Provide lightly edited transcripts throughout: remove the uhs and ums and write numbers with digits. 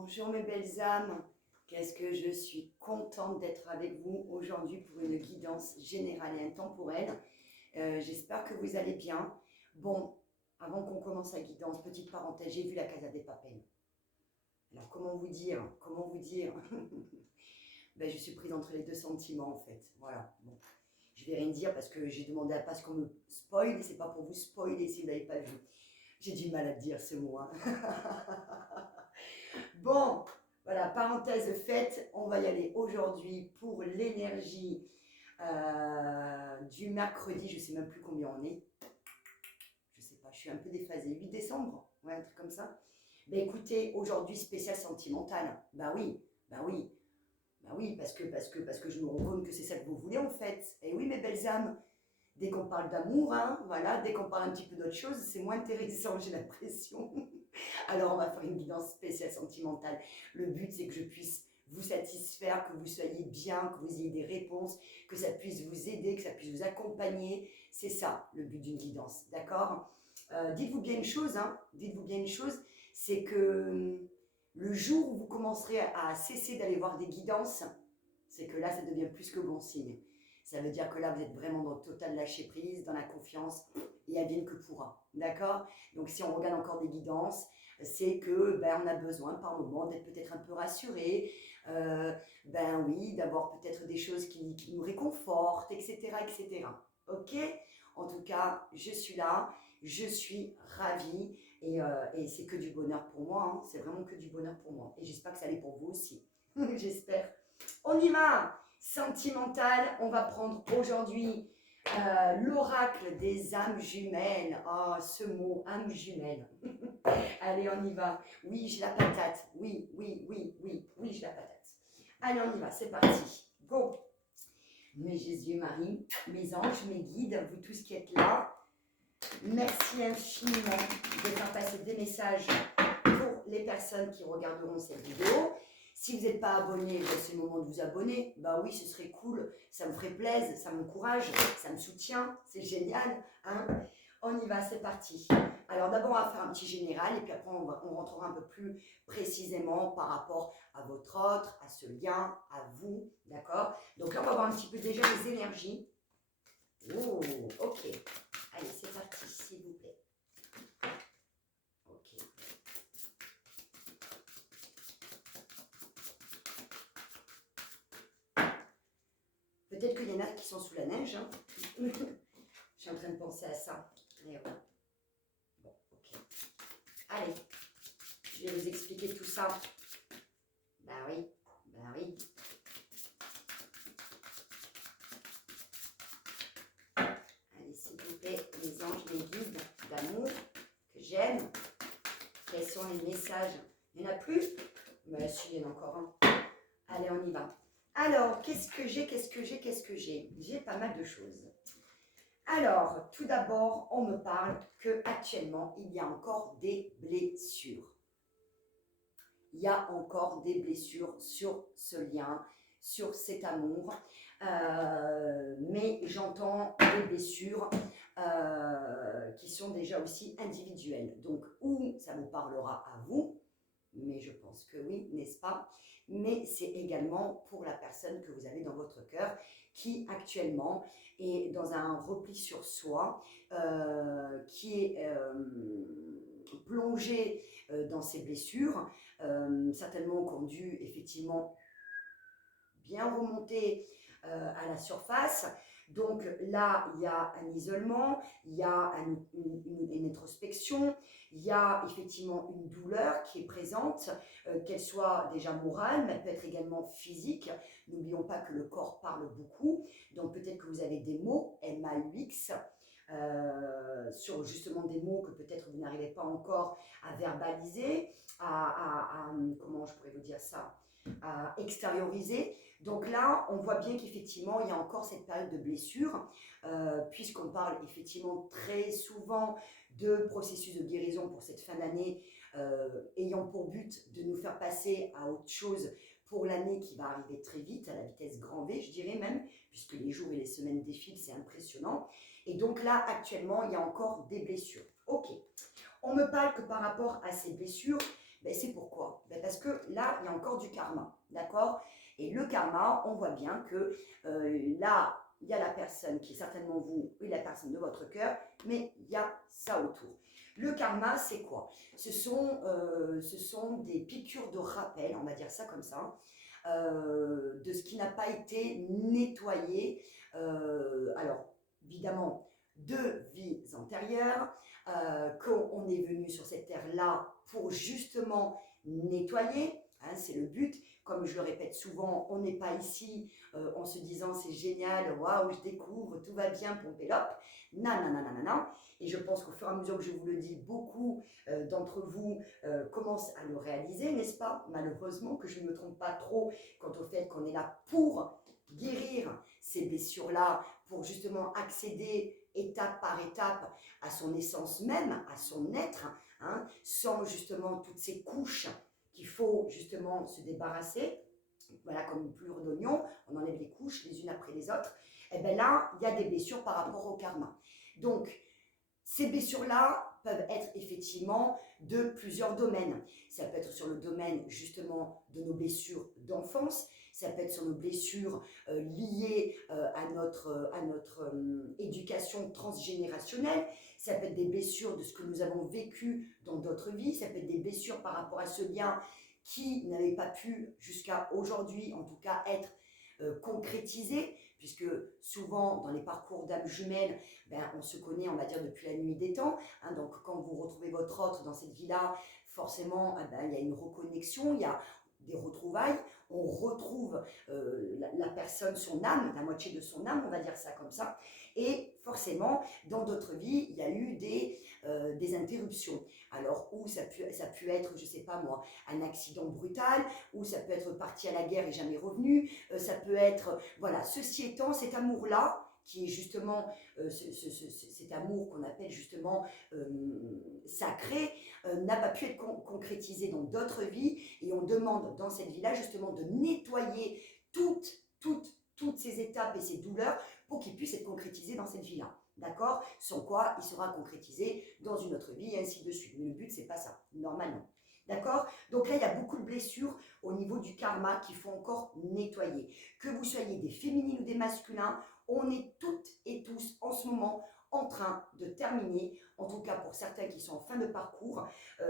Bonjour mes belles âmes, qu'est-ce que je suis contente d'être avec vous aujourd'hui pour une guidance générale et intemporelle. J'espère que vous allez bien. Bon, avant qu'on commence la guidance, petite parenthèse, j'ai vu la Casa des Papel. Alors comment vous dire ben, je suis prise entre les deux sentiments en fait. Voilà, bon. Je vais rien dire parce que j'ai demandé à pas qu'on me spoil, et c'est pas pour vous spoiler si vous n'avez pas vu. J'ai du mal à dire ce mot. Hein. Bon, voilà, parenthèse faite, on va y aller aujourd'hui pour l'énergie du mercredi, je ne sais même plus combien on est, je ne sais pas, je suis un peu déphasée, 8 décembre, ouais, un truc comme ça. Ben écoutez, aujourd'hui spécial sentimental, bah oui, parce que je me rends compte que c'est ça que vous voulez en fait. Et oui mes belles âmes, dès qu'on parle d'amour, hein, voilà, dès qu'on parle un petit peu d'autre chose, c'est moins intéressant, j'ai l'impression. Alors, on va faire une guidance spéciale sentimentale. Le but, c'est que je puisse vous satisfaire, que vous soyez bien, que vous ayez des réponses, que ça puisse vous aider, que ça puisse vous accompagner. C'est ça, le but d'une guidance, d'accord. Dites-vous bien une chose, hein, dites-vous bien une chose, c'est que le jour où vous commencerez à cesser d'aller voir des guidances, c'est que là, ça devient plus que bon signe. Ça veut dire que là, vous êtes vraiment dans le total lâcher prise, dans la confiance, et advienne que pourra, d'accord. Donc, si on regarde encore des guidances, c'est que on a besoin par moment d'être peut-être un peu rassuré, ben oui, d'avoir peut-être des choses qui nous réconfortent, etc., etc. Ok. En tout cas, je suis là, je suis ravie et c'est que du bonheur pour moi, hein. C'est vraiment que du bonheur pour moi. Et j'espère que ça l'est pour vous aussi. J'espère. On y va. Sentimental, on va prendre aujourd'hui l'oracle des âmes jumelles. Ah, oh, ce mot, âme jumelle. Allez, on y va. Oui, j'ai la patate. Oui, oui, oui, oui, oui, j'ai la patate. Allez, on y va, c'est parti. Go. Mes Jésus, Marie, mes anges, mes guides, vous tous qui êtes là, merci infiniment de faire passer des messages pour les personnes qui regarderont cette vidéo. Si vous n'êtes pas abonné, c'est le moment de vous abonner. Bah oui, ce serait cool, ça me ferait plaisir, ça m'encourage, ça me soutient, c'est génial. Hein, on y va, c'est parti. Alors d'abord, on va faire un petit général et puis après, on rentrera un peu plus précisément par rapport à votre autre, à ce lien, à vous, d'accord. Donc là, on va voir un petit peu déjà les énergies. Oh, ok. Allez, c'est parti, s'il vous plaît. Ok. Peut-être qu'il y en a qui sont sous la neige. Hein. Je suis en train de penser à ça. Et ouais. Bon, ok. Allez, je vais vous expliquer tout ça. Bah oui, bah oui. Allez, s'il vous plaît, les anges, les guides d'amour que j'aime. Quels sont les messages? Il n'y en a plus? Mais si, il y en a encore un. Allez, on y va. Alors, qu'est-ce que j'ai? J'ai pas mal de choses. Alors, tout d'abord, on me parle qu'actuellement, il y a encore des blessures. Il y a encore des blessures sur ce lien, sur cet amour. Mais j'entends des blessures qui sont déjà aussi individuelles. Donc, ou ça vous parlera à vous, mais je pense que oui, n'est-ce pas? Mais c'est également pour la personne que vous avez dans votre cœur qui actuellement est dans un repli sur soi, qui est plongé dans ses blessures, certainement qui ont dû effectivement bien remonter à la surface. Donc là, il y a un isolement, il y a une introspection, il y a effectivement une douleur qui est présente, qu'elle soit déjà morale, mais elle peut être également physique. N'oublions pas que le corps parle beaucoup, donc peut-être que vous avez des mots, MAUX, sur justement des mots que peut-être vous n'arrivez pas encore à verbaliser, comment je pourrais vous dire ça, à extérioriser. Donc là, on voit bien qu'effectivement, il y a encore cette période de blessure, puisqu'on parle effectivement très souvent de processus de guérison pour cette fin d'année, ayant pour but de nous faire passer à autre chose pour l'année qui va arriver très vite, à la vitesse grand V, je dirais même, puisque les jours et les semaines défilent, c'est impressionnant. Et donc là, actuellement, il y a encore des blessures. Ok, on me parle que par rapport à ces blessures, c'est pourquoi? Parce que là, il y a encore du karma, d'accord? Et le karma, on voit bien que là, il y a la personne qui est certainement vous et la personne de votre cœur, mais il y a ça autour. Le karma, c'est quoi? Ce sont des piqûres de rappel, on va dire ça comme ça, de ce qui n'a pas été nettoyé. Alors, évidemment, de vies antérieures, qu'on est venu sur cette terre-là pour justement nettoyer, hein, c'est le but. Comme je le répète souvent, on n'est pas ici en se disant c'est génial, waouh, je découvre, tout va bien, pompélope. Non, non, non, non, non, non. Et je pense qu'au fur et à mesure que je vous le dis, beaucoup d'entre vous commencent à le réaliser, n'est-ce pas? Malheureusement, que je ne me trompe pas trop quant au fait qu'on est là pour guérir ces blessures-là, pour justement accéder étape par étape à son essence même, à son être, hein, sans justement toutes ces couches qu'il faut justement se débarrasser. Voilà, comme une pelure d'oignon, on enlève les couches les unes après les autres. Et bien là, il y a des blessures par rapport au karma. Donc, ces blessures-là peuvent être effectivement de plusieurs domaines. Ça peut être sur le domaine justement de nos blessures d'enfance, ça peut être sur nos blessures liées à notre éducation transgénérationnelle, ça peut être des blessures de ce que nous avons vécu dans d'autres vies, ça peut être des blessures par rapport à ce lien qui n'avait pas pu jusqu'à aujourd'hui en tout cas être concrétisé, puisque souvent dans les parcours d'âmes jumelles, ben, on se connaît, on va dire, depuis la nuit des temps. Hein, donc quand vous retrouvez votre autre dans cette vie-là, forcément, ben, il y a une reconnexion, il y a des retrouvailles, on retrouve la personne, son âme, la moitié de son âme, on va dire ça comme ça, et forcément, dans d'autres vies, il y a eu des interruptions. Alors, où ça a pu être, je sais pas moi, un accident brutal, ou ça peut être parti à la guerre et jamais revenu, ça peut être, voilà, ceci étant, cet amour-là, qui est justement cet amour qu'on appelle justement sacré, n'a pas pu être concrétisé dans d'autres vies, et on demande dans cette vie-là justement de nettoyer toutes ces étapes et ces douleurs pour qu'ils puissent être concrétisés dans cette vie-là. D'accord? Sans quoi il sera concrétisé dans une autre vie et ainsi de suite. Mais le but, c'est pas ça, normalement. D'accord? Donc là, il y a beaucoup de blessures au niveau du karma qu'il faut encore nettoyer. Que vous soyez des féminines ou des masculins, on est toutes et tous en ce moment en train de terminer, en tout cas pour certains qui sont en fin de parcours.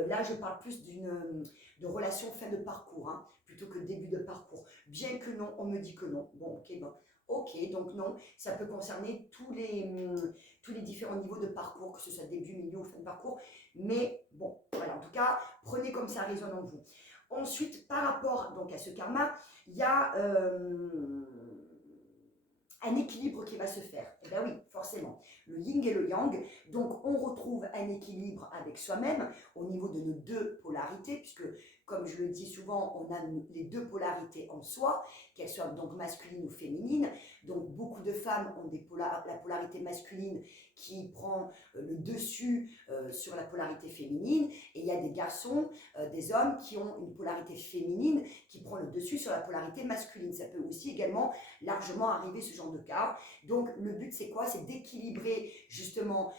Là, je parle plus de relation fin de parcours, hein, plutôt que début de parcours. Bien que non, on me dit que non. Bon, ok, bon. Ok, donc non, ça peut concerner tous les différents niveaux de parcours, que ce soit début, milieu ou fin de parcours. Mais bon, voilà, en tout cas, prenez comme ça résonne en vous. Ensuite, par rapport donc à ce karma, il y a un équilibre qui va se faire. Eh bien oui, forcément, le yin et le yang. Donc on retrouve un équilibre avec soi-même au niveau de nos deux polarités, puisque comme je le dis souvent, on a les deux polarités en soi, qu'elles soient donc masculines ou féminines. Donc beaucoup de femmes ont la polarité masculine qui prend le dessus sur la polarité féminine, et il y a des garçons, des hommes qui ont une polarité féminine qui prend le dessus sur la polarité masculine. Ça peut aussi également largement arriver ce genre de cas. Donc le but c'est quoi? C'est d'équilibrer justement,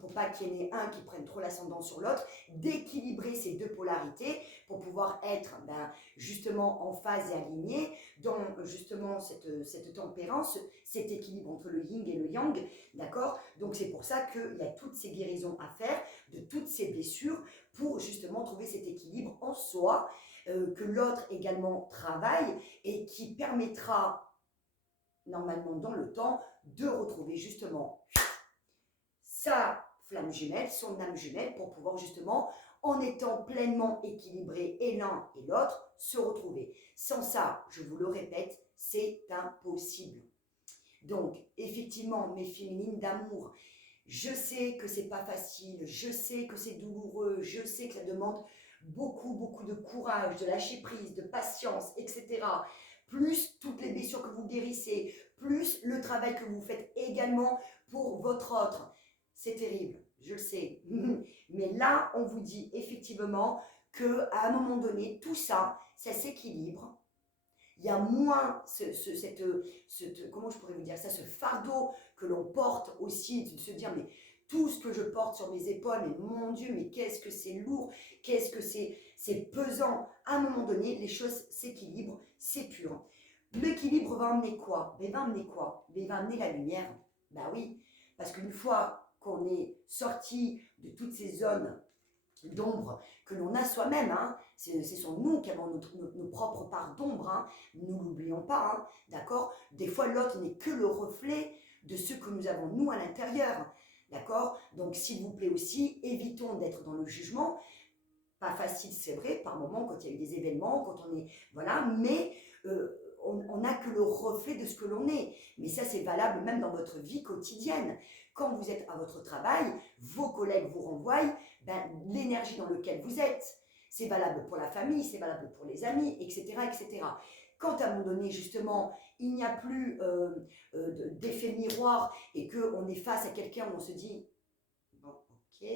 pour pas qu'il y en ait un qui prenne trop l'ascendant sur l'autre, d'équilibrer ces deux polarités pour pouvoir être justement en phase et aligné dans justement cette tempérance, cet équilibre entre le yin et le yang, d'accord? Donc c'est pour ça qu'il y a toutes ces guérisons à faire de toutes ces blessures pour justement trouver cet équilibre en soi, que l'autre également travaille et qui permettra normalement dans le temps de retrouver justement sa flamme jumelle, son âme jumelle, pour pouvoir justement, en étant pleinement équilibrés et l'un et l'autre, se retrouver. Sans ça, je vous le répète, c'est impossible. Donc, effectivement, mes féminines d'amour, je sais que c'est pas facile, je sais que c'est douloureux, je sais que ça demande beaucoup de courage, de lâcher prise, de patience, etc. Plus toutes les blessures que vous guérissez, plus le travail que vous faites également pour votre autre. C'est terrible, je le sais. Mais là, on vous dit effectivement qu'à un moment donné, tout ça, ça s'équilibre. Il y a moins comment je pourrais vous dire ça, ce fardeau que l'on porte aussi, de se dire, mais tout ce que je porte sur mes épaules, mais mon Dieu, mais qu'est-ce que c'est lourd, qu'est-ce que c'est c'est pesant. À un moment donné, les choses s'équilibrent, c'est pur. L'équilibre va emmener quoi? Ben, il va emmener quoi? Ben, il va amener la lumière. Ben oui, parce qu'une fois qu'on est sorti de toutes ces zones d'ombre que l'on a soi-même, hein, ce sont nous qui avons nos propres parts d'ombre, hein, nous l'oublions pas, hein, d'accord? Des fois, l'autre n'est que le reflet de ce que nous avons nous à l'intérieur, d'accord? Donc, s'il vous plaît aussi, évitons d'être dans le jugement. Pas facile, c'est vrai, par moments, quand il y a eu des événements, quand on est... Voilà, mais on n'a que le reflet de ce que l'on est. Mais ça, c'est valable même dans votre vie quotidienne. Quand vous êtes à votre travail, vos collègues vous renvoient ben, l'énergie dans laquelle vous êtes. C'est valable pour la famille, c'est valable pour les amis, etc., etc. Quand à un moment donné, justement, il n'y a plus d'effet miroir et qu'on est face à quelqu'un où on se dit, bon, ok,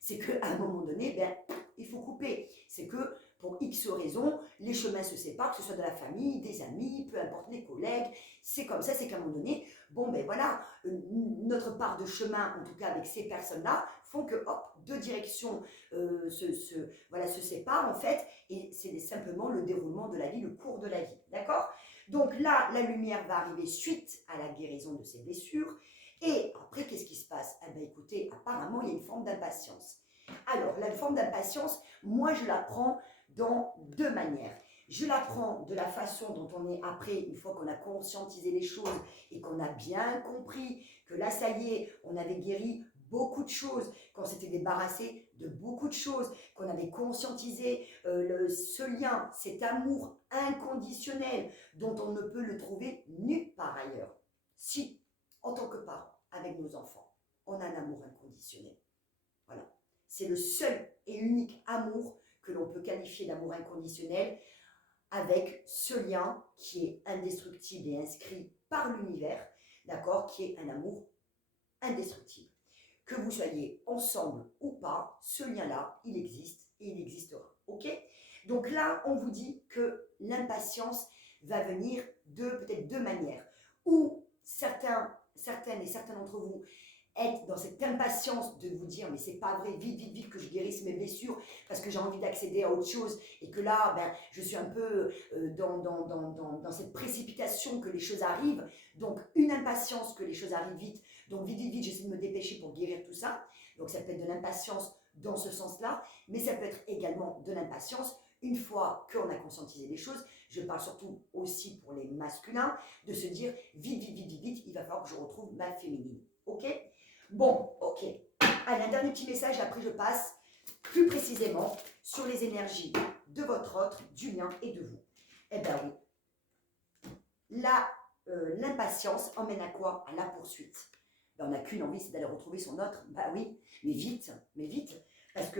c'est qu'à un moment donné, ben, il faut couper. C'est que pour X raisons, les chemins se séparent, que ce soit de la famille, des amis, peu importe les collègues. C'est comme ça, c'est qu'à un moment donné, bon ben voilà, notre part de chemin, en tout cas avec ces personnes-là, font que hop, deux directions voilà, se séparent en fait, et c'est simplement le déroulement de la vie, le cours de la vie. D'accord? Donc là, la lumière va arriver suite à la guérison de ces blessures. Et après, qu'est-ce qui se passe? Eh bien, écoutez, apparemment, il y a une forme d'impatience. Alors, la forme d'impatience, moi, je la prends dans deux manières. Je la prends de la façon dont on est après, une fois qu'on a conscientisé les choses et qu'on a bien compris que là, ça y est, on avait guéri beaucoup de choses, qu'on s'était débarrassé de beaucoup de choses, qu'on avait conscientisé ce lien, cet amour inconditionnel dont on ne peut le trouver nulle part ailleurs. Si, en tant que parents, avec nos enfants, on a un amour inconditionnel. Voilà. C'est le seul et unique amour que l'on peut qualifier d'amour inconditionnel avec ce lien qui est indestructible et inscrit par l'univers, d'accord, qui est un amour indestructible. Que vous soyez ensemble ou pas, ce lien-là, il existe et il existera. Ok? Donc là, on vous dit que l'impatience va venir de peut-être deux manières. Ou certaines et certains d'entre vous être dans cette impatience de vous dire mais c'est pas vrai, vite, vite, vite que je guérisse mes blessures parce que j'ai envie d'accéder à autre chose et que là, ben, je suis un peu dans cette précipitation que les choses arrivent. Donc, une impatience que les choses arrivent vite. Donc, vite, vite, vite, j'essaie de me dépêcher pour guérir tout ça. Donc, ça peut être de l'impatience dans ce sens-là, mais ça peut être également de l'impatience une fois qu'on a conscientisé les choses. Je parle surtout aussi pour les masculins, de se dire vite, vite, vite, vite, vite, il va falloir que je retrouve ma féminine. Ok? Bon, ok. Allez, un dernier petit message, après je passe plus précisément sur les énergies de votre autre, du mien et de vous. Eh bien oui, l'impatience emmène à quoi? À la poursuite. Ben, on n'a qu'une envie, c'est d'aller retrouver son autre. Bah oui, mais vite, parce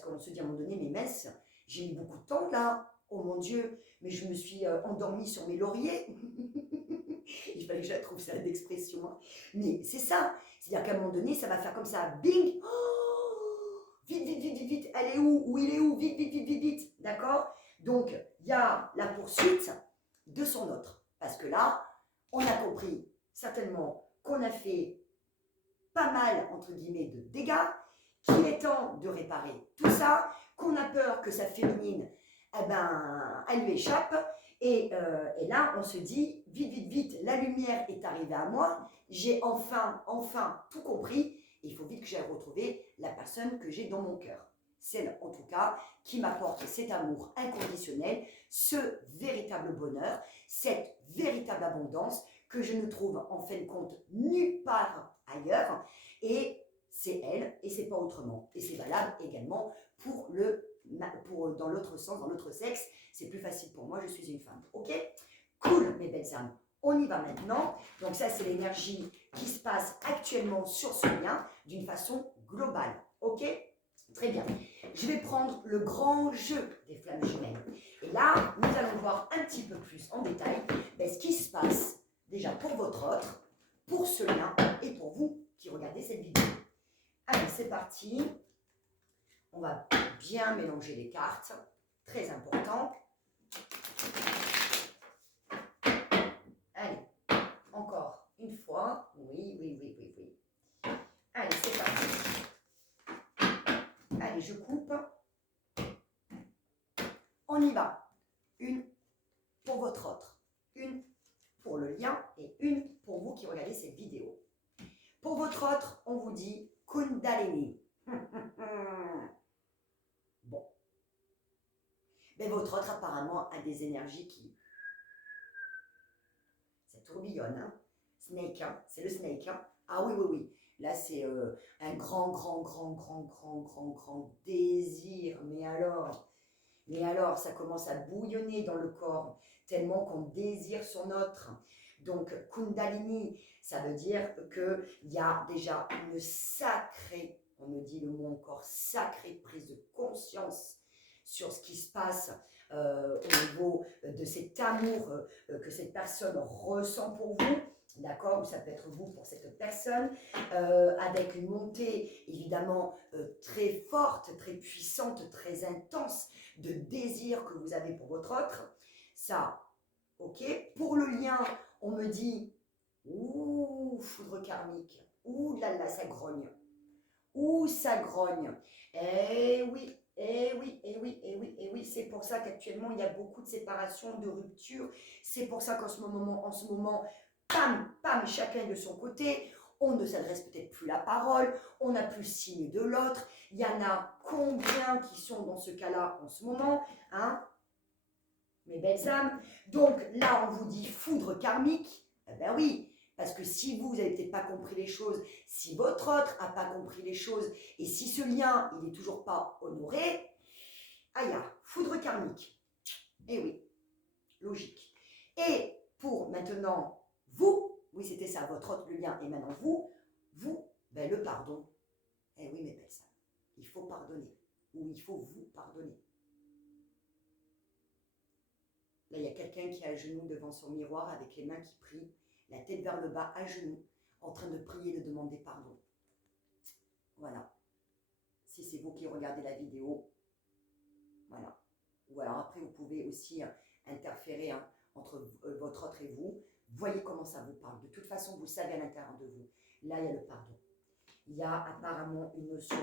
qu'on se dit à un moment donné, mais mince, j'ai mis beaucoup de temps là, oh mon Dieu, mais je me suis endormie sur mes lauriers. Il fallait que je la trouve ça d'expression. Hein. Mais c'est ça, c'est-à-dire qu'à un moment donné, ça va faire comme ça, bing, oh, vite, vite, vite, vite, vite, elle est où il est où, vite, vite, vite, vite, vite, d'accord? Donc, il y a la poursuite de son autre, parce que là, on a compris certainement qu'on a fait pas mal, entre guillemets, de dégâts, qu'il est temps de réparer tout ça, qu'on a peur que sa féminine, eh ben, elle lui échappe, et là, on se dit, vite, vite, vite, la lumière est arrivée à moi, j'ai enfin tout compris, et il faut vite que j'aille retrouver la personne que j'ai dans mon cœur. Celle, en tout cas, qui m'apporte cet amour inconditionnel, ce véritable bonheur, cette véritable abondance que je ne trouve en fin de compte nulle part ailleurs, et c'est elle, et c'est pas autrement. Et c'est valable également pour dans l'autre sens, dans l'autre sexe, c'est plus facile pour moi, je suis une femme. Ok? Cool, mes belles âmes. On y va maintenant. Donc ça, c'est l'énergie qui se passe actuellement sur ce lien d'une façon globale. Ok? Très bien. Je vais prendre le grand jeu des flammes jumelles. Et là, nous allons voir un petit peu plus en détail ce qui se passe déjà pour votre autre, pour ce lien et pour vous qui regardez cette vidéo. Allez, c'est parti. On va bien mélanger les cartes. Très important. Allez, encore une fois. Oui. Allez, c'est parti. Allez, je coupe. On y va. Une pour votre autre, une pour le lien et une pour vous qui regardez cette vidéo. Pour votre autre, on vous dit Kundalini. Bon. Mais votre autre apparemment a des énergies qui... Ça tourbillonne, hein. Snake, hein. C'est le snake, hein. Ah oui, oui, oui. Là, c'est un grand désir. Mais alors, ça commence à bouillonner dans le corps, tellement qu'on désire son autre. Donc, Kundalini, ça veut dire qu'il y a déjà une sacrée, on me dit le mot encore, sacrée prise de conscience sur ce qui se passe au niveau de cet amour que cette personne ressent pour vous. D'accord, ou ça peut être vous pour cette personne, avec une montée évidemment très forte, très puissante, très intense de désir que vous avez pour votre autre. Ça, ok. Pour le lien, on me dit, ouh, foudre karmique, ouh là là, ça grogne, ouh, ça grogne. Eh oui, eh oui, eh oui, eh oui, eh oui, c'est pour ça qu'actuellement il y a beaucoup de séparations, de ruptures. C'est pour ça qu'en ce moment, pam, pam, chacun de son côté, on ne s'adresse peut-être plus la parole, on n'a plus signe de l'autre. Il y en a combien qui sont dans ce cas-là en ce moment, hein, mes belles âmes. Donc là, on vous dit foudre karmique. Eh ben oui, parce que si vous n'avez peut-être pas compris les choses, si votre autre n'a pas compris les choses, et si ce lien, il n'est toujours pas honoré, aïe, foudre karmique. Eh oui, logique. Et pour maintenant, vous, oui c'était ça, votre autre, le lien, et maintenant vous, ben le pardon. Eh oui, mes belles âmes, il faut pardonner, ou il faut vous pardonner. Là, il y a quelqu'un qui est à genoux devant son miroir avec les mains qui prient, la tête vers le bas, à genoux, en train de prier, de demander pardon. Voilà. Si c'est vous qui regardez la vidéo, voilà. Ou alors après, vous pouvez aussi interférer entre votre autre et vous. Voyez comment ça vous parle. De toute façon, vous savez à l'intérieur de vous. Là, il y a le pardon. Il y a apparemment une notion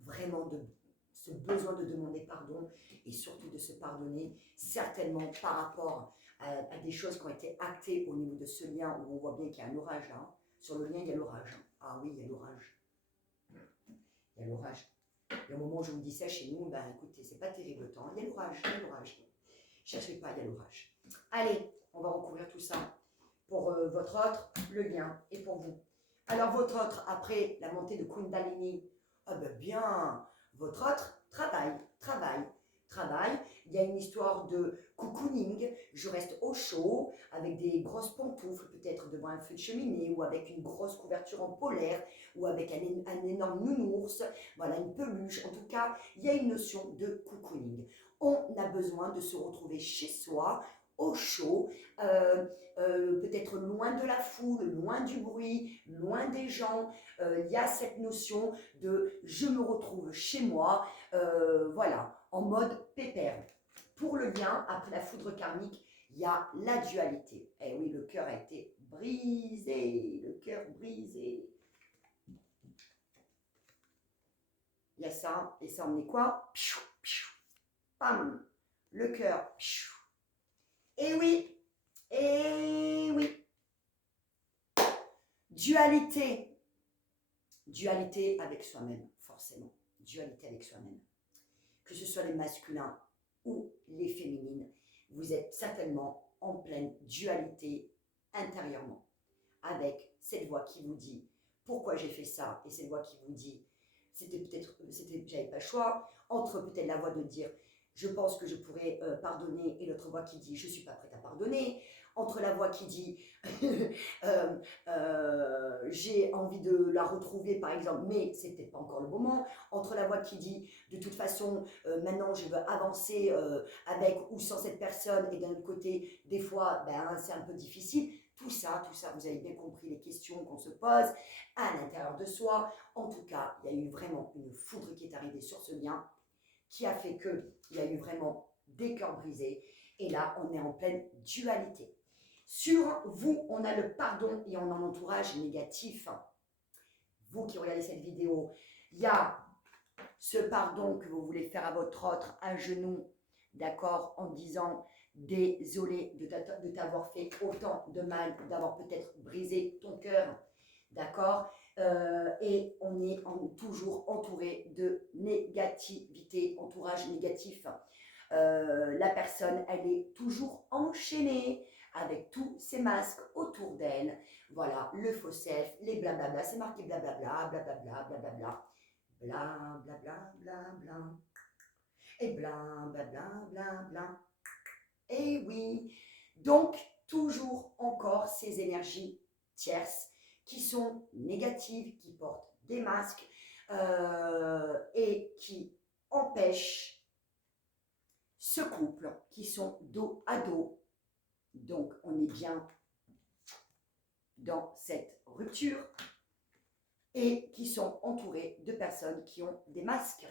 vraiment de ce besoin de demander pardon et surtout de se pardonner, certainement par rapport à des choses qui ont été actées au niveau de ce lien où on voit bien qu'il y a un orage là. Hein. Sur le lien, il y a l'orage. Hein. Ah oui, il y a l'orage. Il y a l'orage. Et au moment où je vous dis ça chez nous, ben écoutez, c'est pas terrible le temps. Il y a l'orage, il y a l'orage. Cherchez pas, il y a l'orage. Allez, on va recouvrir tout ça pour votre autre, le lien, et pour vous. Alors votre autre, après la montée de Kundalini, ah ben bien, votre autre travaille. Il y a une histoire de cocooning, je reste au chaud, avec des grosses pantoufles, peut-être devant un feu de cheminée, ou avec une grosse couverture en polaire, ou avec un énorme nounours, voilà, une peluche. En tout cas, il y a une notion de cocooning. On a besoin de se retrouver chez soi, au chaud, peut-être loin de la foule, loin du bruit, loin des gens. Il y a cette notion de je me retrouve chez moi, voilà, en mode pépère. Pour le lien, après la foudre karmique, il y a la dualité. Eh oui, le cœur a été brisé, le cœur brisé. Il y a ça, et ça emmenait quoi? Piou, piou, pam, le cœur. Piou. Et oui, et oui. Dualité. Dualité avec soi-même, forcément. Dualité avec soi-même. Que ce soit les masculins ou les féminines, vous êtes certainement en pleine dualité intérieurement. Avec cette voix qui vous dit pourquoi j'ai fait ça, et cette voix qui vous dit j'avais pas le choix, entre peut-être la voix de dire je pense que je pourrais pardonner et l'autre voix qui dit je suis pas prête à pardonner, entre la voix qui dit j'ai envie de la retrouver par exemple mais c'est peut-être pas encore le moment, entre la voix qui dit de toute façon maintenant je veux avancer avec ou sans cette personne et d'un autre côté des fois ben, c'est un peu difficile. Tout ça, vous avez bien compris les questions qu'on se pose à l'intérieur de soi. En tout cas, il y a eu vraiment une foudre qui est arrivée sur ce lien qui a fait qu'il y a eu vraiment des cœurs brisés. Et là, on est en pleine dualité. Sur vous, on a le pardon et on a un entourage négatif. Vous qui regardez cette vidéo, il y a ce pardon que vous voulez faire à votre autre à genoux, d'accord, en disant désolé de t'avoir fait autant de mal, d'avoir peut-être brisé ton cœur, d'accord, et on est toujours entouré de négativité, entourage négatif. La personne, elle est toujours enchaînée avec tous ces masques autour d'elle. Voilà, le faux self, les blablabla, c'est marqué blablabla, blablabla, blablabla, bla bla bla bla bla, et bla bla bla bla bla. Et oui, donc toujours encore ces énergies tierces qui sont négatives, qui portent des masques et qui empêchent ce couple qui sont dos à dos. Donc on est bien dans cette rupture et qui sont entourés de personnes qui ont des masques,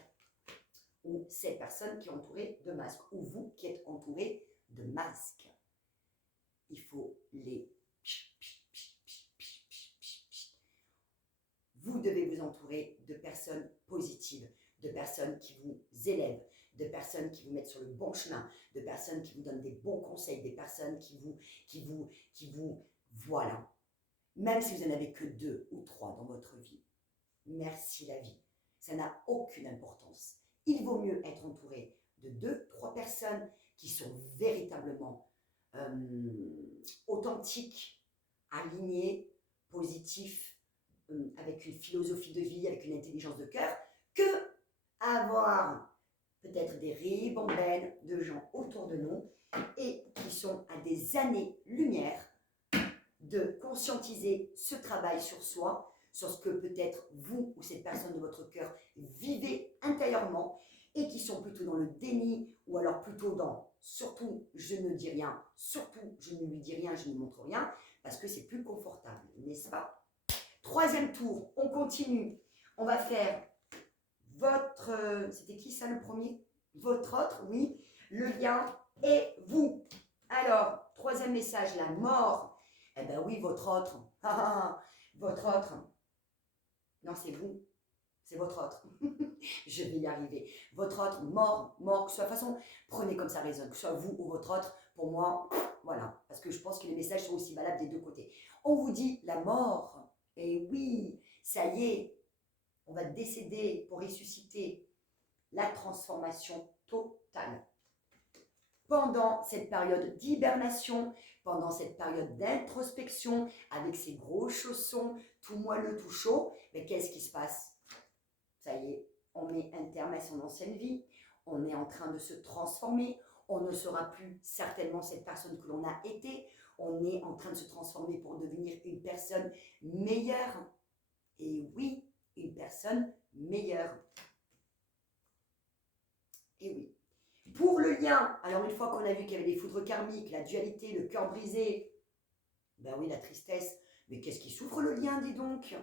ou ces personnes qui sont entourées de masques, ou vous qui êtes entouré de masques. Il faut les... Vous devez vous entourer de personnes positives, de personnes qui vous élèvent, de personnes qui vous mettent sur le bon chemin, de personnes qui vous donnent des bons conseils, des personnes qui vous voilà. Même si vous n'en avez que 2 ou 3 dans votre vie. Merci la vie. Ça n'a aucune importance. Il vaut mieux être entouré de 2, 3 personnes qui sont véritablement authentiques, alignées, positifs, avec une philosophie de vie, avec une intelligence de cœur, que avoir peut-être des ribambelles de gens autour de nous et qui sont à des années-lumière de conscientiser ce travail sur soi, sur ce que peut-être vous ou cette personne de votre cœur vivez intérieurement et qui sont plutôt dans le déni ou alors plutôt dans surtout je ne dis rien, surtout je ne lui dis rien, je ne montre rien parce que c'est plus confortable, n'est-ce pas? 3e tour, on continue. On va faire votre... C'était qui ça le premier? Votre autre, oui. Le lien et vous. Alors, 3e message, la mort. Eh bien oui, votre autre. Votre autre. Non, c'est vous. C'est votre autre. Je vais y arriver. Votre autre, mort, que ce soit de toute façon, prenez comme ça résonne, que ce soit vous ou votre autre, pour moi, voilà. Parce que je pense que les messages sont aussi valables des 2 côtés. On vous dit la mort. Et oui, ça y est, on va décéder pour ressusciter. La transformation totale. Pendant cette période d'hibernation, pendant cette période d'introspection, avec ces gros chaussons, tout moelleux, tout chaud, mais qu'est-ce qui se passe? Ça y est, on met un terme à son ancienne vie, on est en train de se transformer, on ne sera plus certainement cette personne que l'on a été, on est en train de se transformer pour devenir une personne meilleure. Et oui, une personne meilleure. Et oui. Pour le lien, alors une fois qu'on a vu qu'il y avait des foudres karmiques, la dualité, le cœur brisé, ben oui, la tristesse. Mais qu'est-ce qui souffre le lien, dis donc?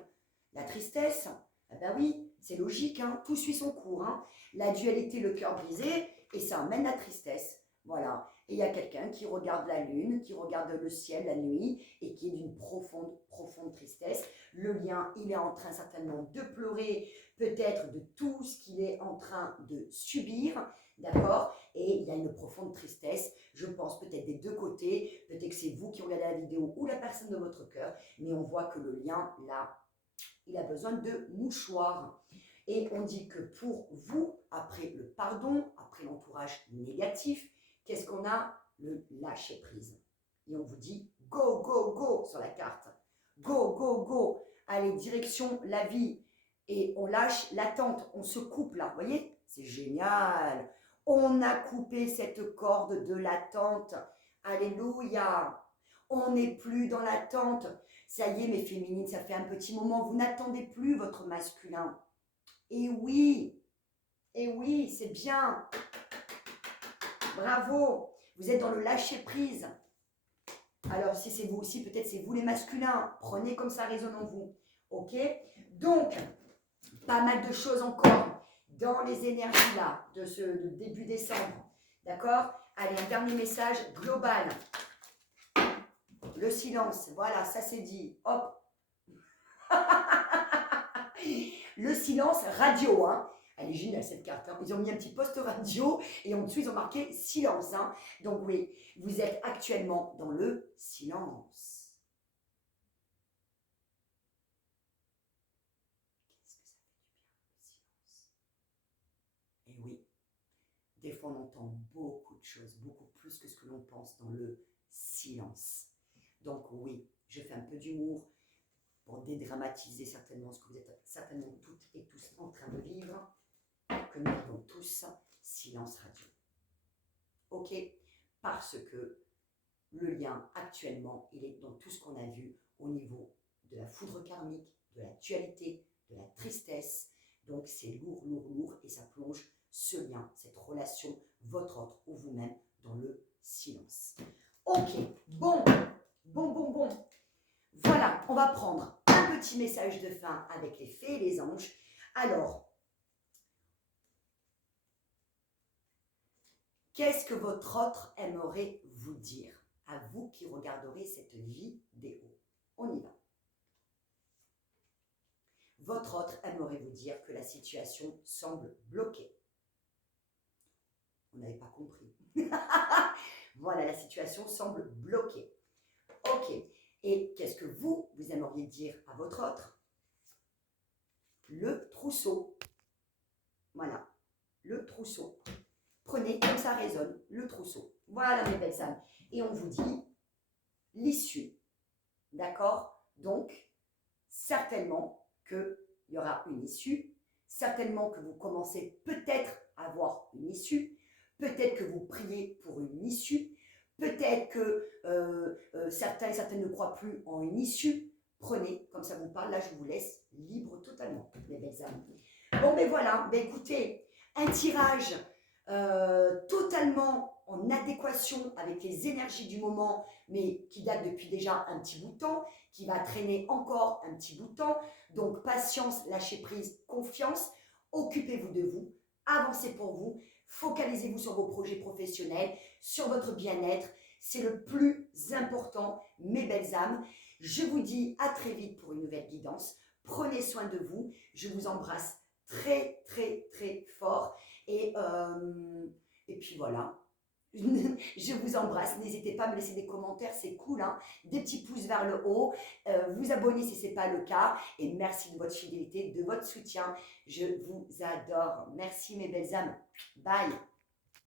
La tristesse, ben oui, c'est logique, hein, tout suit son cours. Hein. La dualité, le cœur brisé, et ça amène la tristesse. Voilà. Et il y a quelqu'un qui regarde la lune, qui regarde le ciel la nuit, et qui est d'une profonde, profonde tristesse. Le lien, il est en train certainement de pleurer, peut-être de tout ce qu'il est en train de subir. D'accord? Et il y a une profonde tristesse, je pense peut-être des 2 côtés, peut-être que c'est vous qui regardez la vidéo ou la personne de votre cœur, mais on voit que le lien, là, il a besoin de mouchoirs. Et on dit que pour vous, après le pardon, après l'entourage négatif, qu'est-ce qu'on a? Le lâcher-prise. Et on vous dit go, go, go sur la carte. Go, go, go. Allez, direction la vie. Et on lâche l'attente, on se coupe là, vous voyez? C'est génial. On a coupé cette corde de l'attente. Alléluia. On n'est plus dans l'attente. Ça y est, mes féminines, ça fait un petit moment. Vous n'attendez plus votre masculin. Et oui, c'est bien. Bravo. Vous êtes dans le lâcher-prise. Alors, si c'est vous aussi, peut-être c'est vous les masculins. Prenez comme ça résonne en vous. Ok? Donc, pas mal de choses encore dans les énergies là, de ce début décembre. D'accord? Allez, un dernier message global. Le silence, voilà, ça c'est dit. Hop. Le silence radio, hein. Elle est géniale cette carte. Hein. Ils ont mis un petit poste radio et en dessous, ils ont marqué silence. Hein. Donc oui, vous êtes actuellement dans le silence. Qu'est-ce que ça fait du bien, le silence. Et oui, des fois, on entend beaucoup de choses, beaucoup plus que ce que l'on pense dans le silence. Donc oui, je fais un peu d'humour pour dédramatiser certainement ce que vous êtes certainement toutes et tous en train de vivre, que nous vivons tous, silence radio. Ok? Parce que le lien actuellement, il est dans tout ce qu'on a vu au niveau de la foudre karmique, de la dualité, de la tristesse. Donc c'est lourd, lourd, lourd et ça plonge ce lien, cette relation, votre autre ou vous-même dans le silence. Ok, bon. Voilà, on va prendre un petit message de fin avec les fées et les anges. Alors, qu'est-ce que votre autre aimerait vous dire? À vous qui regarderez cette vidéo. On y va. Votre autre aimerait vous dire que la situation semble bloquée. Vous n'avez pas compris. Voilà, la situation semble bloquée. Ok. Et qu'est-ce que vous aimeriez dire à votre autre? Le trousseau. Voilà, le trousseau. Prenez, comme ça résonne, le trousseau. Voilà mes belles âmes. Et on vous dit l'issue. D'accord? Donc, certainement qu'il y aura une issue. Certainement que vous commencez peut-être à avoir une issue. Peut-être que vous priez pour une issue. Peut-être que certains et certaines ne croient plus en une issue. Prenez, comme ça vous parle. Là, je vous laisse libre totalement, mes belles âmes. Bon, ben voilà. Ben écoutez, un tirage totalement en adéquation avec les énergies du moment, mais qui date depuis déjà un petit bout de temps, qui va traîner encore un petit bout de temps. Donc, patience, lâchez prise, confiance. Occupez-vous de vous. Avancez pour vous. Focalisez-vous sur vos projets professionnels, sur votre bien-être. C'est le plus important, mes belles âmes. Je vous dis à très vite pour une nouvelle guidance. Prenez soin de vous. Je vous embrasse très, très, très fort. Et puis voilà. Je vous embrasse. N'hésitez pas à me laisser des commentaires, c'est cool. Hein, des petits pouces vers le haut. Vous abonner si ce n'est pas le cas. Et merci de votre fidélité, de votre soutien. Je vous adore. Merci mes belles âmes. Bye.